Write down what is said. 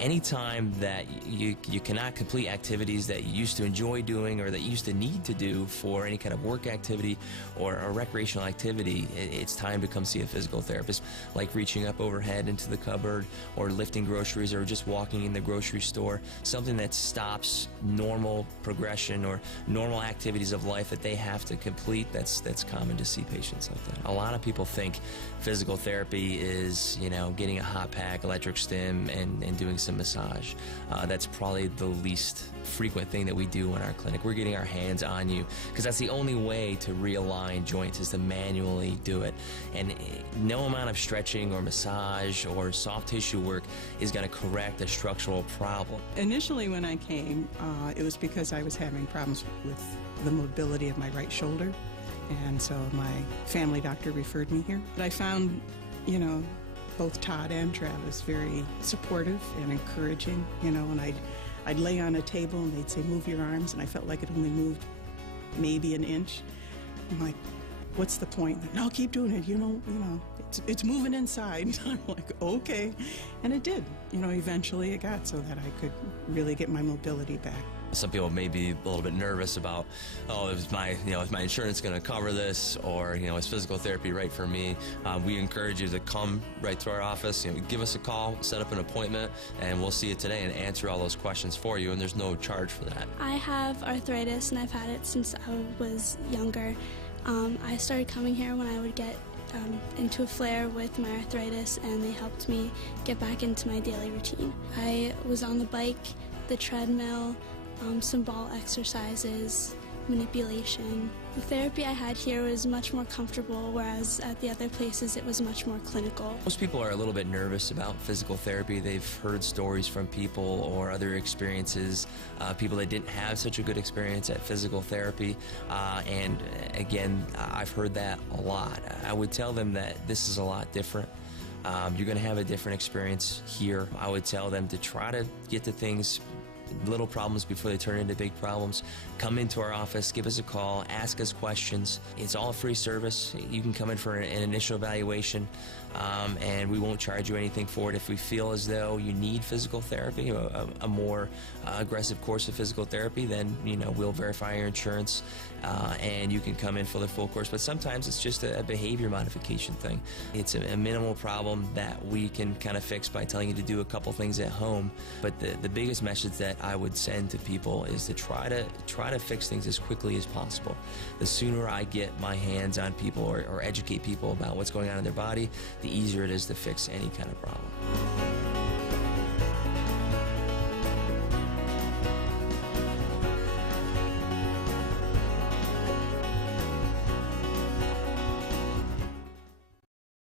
anytime that you cannot complete activities that you used to enjoy doing or that you used to need to do for any kind of work activity or a recreational activity, it's time to come see a physical therapist, like reaching up overhead into the cupboard or lifting groceries or just walking in the grocery store, something that stops normal progression or normal activities of life that they have to complete. That's common to see patients like that. A lot of people think physical therapy is, getting a hot pack, electric stim, and doing some massage. That's probably the least frequent thing that we do in our clinic. We're getting our hands on you because that's the only way to realign joints is to manually do it. And no amount of stretching or massage or soft tissue work is going to correct a structural problem. Initially when I came, it was because I was having problems with the mobility of my right shoulder. And so my family doctor referred me here. But I found, both Todd and Travis very supportive and encouraging, and I'd lay on a table and they'd say, move your arms, and I felt like it only moved maybe an inch. I'm like, what's the point? No, keep doing it, it's moving inside. I'm like, okay. And it did. Eventually it got so that I could really get my mobility back. Some people may be a little bit nervous about, is my insurance going to cover this, or is physical therapy right for me? We encourage you to come right to our office. Give us a call, set up an appointment, and we'll see you today and answer all those questions for you. And there's no charge for that. I have arthritis, and I've had it since I was younger. I started coming here when I would get into a flare with my arthritis, and they helped me get back into my daily routine. I was on the bike, the treadmill, some ball exercises, manipulation. The therapy I had here was much more comfortable, whereas at the other places it was much more clinical. Most people are a little bit nervous about physical therapy. They've heard stories from people or other experiences, people that didn't have such a good experience at physical therapy, and again, I've heard that a lot. I would tell them that this is a lot different. You're going to have a different experience here. I would tell them to try to get to things, little problems before they turn into big problems. Come into our office, give us a call, ask us questions. It's all a free service. You can come in for an initial evaluation, and we won't charge you anything for it. If we feel as though you need physical therapy, a more aggressive course of physical therapy, then we'll verify your insurance, and you can come in for the full course. But sometimes it's just a behavior modification thing. It's a minimal problem that we can kind of fix by telling you to do a couple things at home. But the biggest message that I would send to people is to try to fix things as quickly as possible. The sooner I get my hands on people or educate people about what's going on in their body, the easier it is to fix any kind of problem.